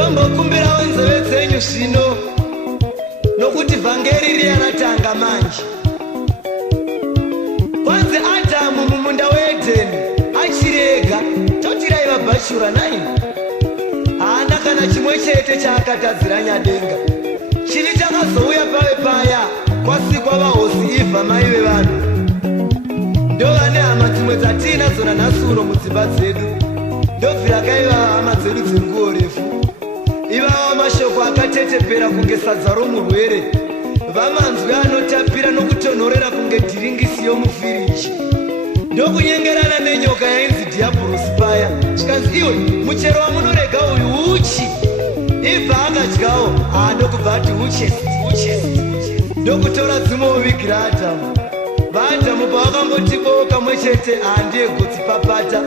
ndombokumbira wenzeve dzenyu zvino nokuti vhangeri riyaratanga manje. Kwanzi Adamu mumunda weEdheni achiri ega, totirai vaBhashura 9, haana kana chimwe chete chaakatadzira nyadenga. Chivi chakazouya pave paya kwasikwa vahosi Ivha mai vevanhu. Ndovane hama dzimwe dzatinadzo nanhasi uno mudzimba dzedu, ndobvira kaiva hama dzedu dzenguo refu. Ivava mashoko akatetepera kunge sadza romurwere, vamanzwi anotapira nokutonhorera kunge dhiringisi yomufiriji. Ndokunyengerana nenyoka yainzi dhiabhurosi paya, zvikanzi iwe muchero wamunorega uyu uchi. Ibva akadyawo, ndokubva ati uchest. Ndokutora dzimwe uvigira Adhamu. VaAdhamu pavakangotiboka kamwe chete, ndiye gotsi papata.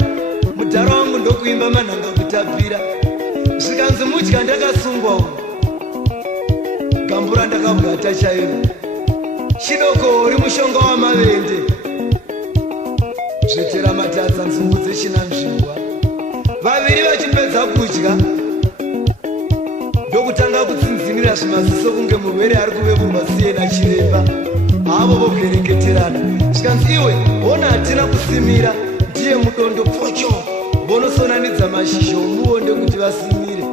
Mudhara wangu ndokuimba manhanga kutapira. Zvikanzi mudya ndakasungwa uyu, gambura ndakabwata chairo. Chidoko uri mushonga wamavende, zvetera matadza nzungu dzechinanzvirwa. Vaviri vachipedza kudya, ndokutanga kutsinzinira zvimaziso kunge murwere ari kuvekurwa siye nachiremba. Havo vokwereketerana. Zvikanzi iwe ona hatina kusimira, ndiye mudondo pocho vonosonanidza mashizha omuonde kuti vasimire.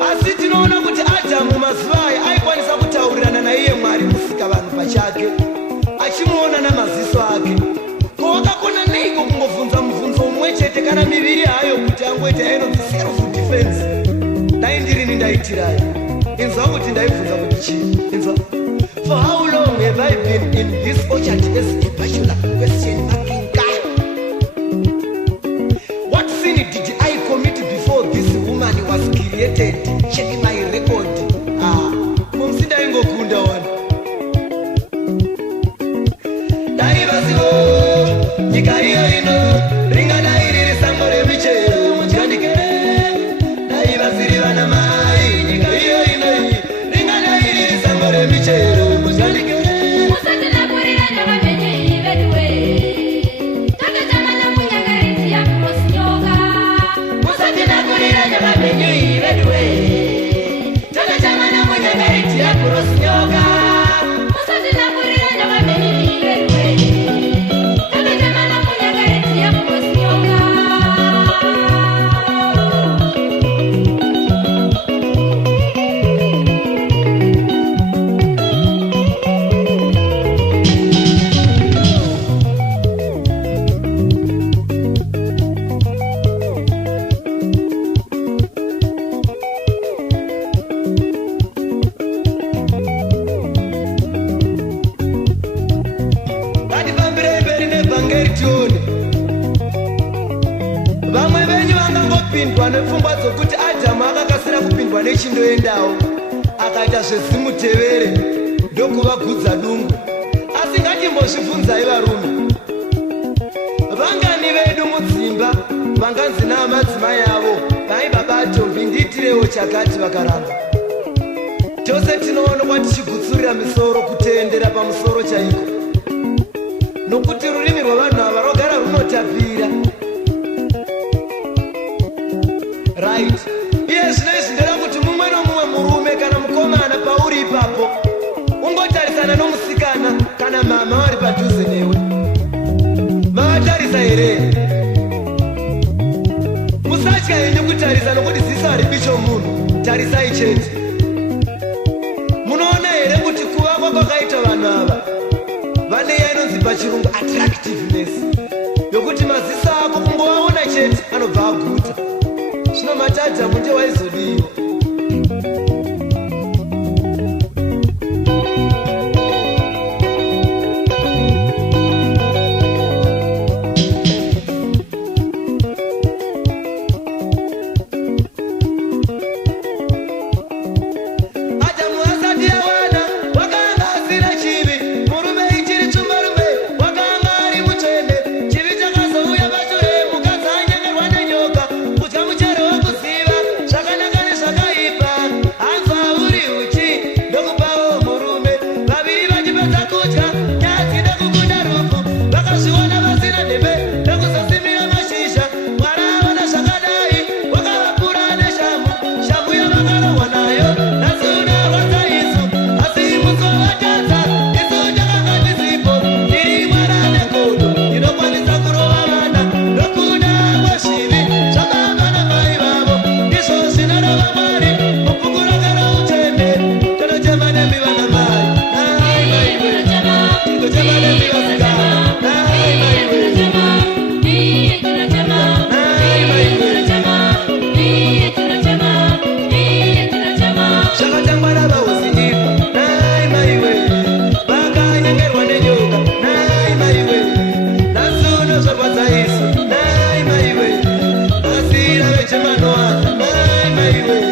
Asi tinoona kuti Adhamu mazuva aya aikwanisa kutaurirana naiye Mwari musika vanhu pachake, achimuona namaziso ake. Ko wakakona neiko kungovhunza mubvunzo umwe chete kana miviri hayo kuti angoita yainonzi self defense? Dai ndirini ndaitirai. Inzwa kuti ndaibvunza kuti chii. Inzwa. For how long have I been in this orchard as a bachelor? Question marking guy. What sin did I commit before this woman was created? Check my record. Mumsida ingo kunda one. Dai basigo, nyika iyo ino, ringa dairi risangore michero, mujandike. Dai basiri vana mai, nyika iyo ino, ringa dairi risangore michero, mujandike. Musatena kurira nyama menye ivedwe. Taka jamana munyangariti ya kurosinyoga. Musatena kurira nyama menye ivedwe. Taka jamana munyangariti ya kurosinyoga. Musatena kurira nyama menye ivedwe. Taka jamana munyangariti ya kurosinyoga. Ngatifambire mberi nevhangeri tione. Vamwe venyu vangangopindwa nepfungwa dzokuti Adhamu akakasira kupindwa nechindoendawo, akaita zvezimutevere ndokuvagudza dungu. Asi ngatimbozvibvunzai varume, vangani vedu mudzimba vanganzi naamadzimai avo, vai baba Tombi ndiitirewo chakati, vakaramba. Tose tinoonekwa tichigutsurira misoro, kuteendera pamusoro chaiko, nokuti rurimi rwavanhu ava rogara runotapira. Right. Iye zvinezvi ndera kuti mumwe nomumwe murume kana mukomana pauri ipapo, ungotarisana nomusikana kana mama vari padhuze newe. Mavatarisa here? Musatya henyu kutarisa, nokuti ziso haribicho munhu. Tarisai chete. Munoona here kuti kuvakwa kwakaita vanhu ava vane yainonzi pachirungu attractiveness, yokuti maziso ako kungovaona chete anobva aguta. Zvino Adhamu ndiye waizodiwa. Adhamu asati awana, wakanga asina chivi. Murume ichiri tsumbarume, wakanga ari mutsvene. Chivi chakazouya pashure, mukadzi anyengerwa nenyoka, kudya muchero wokuziva zvakanaka nezvakaipa. iwe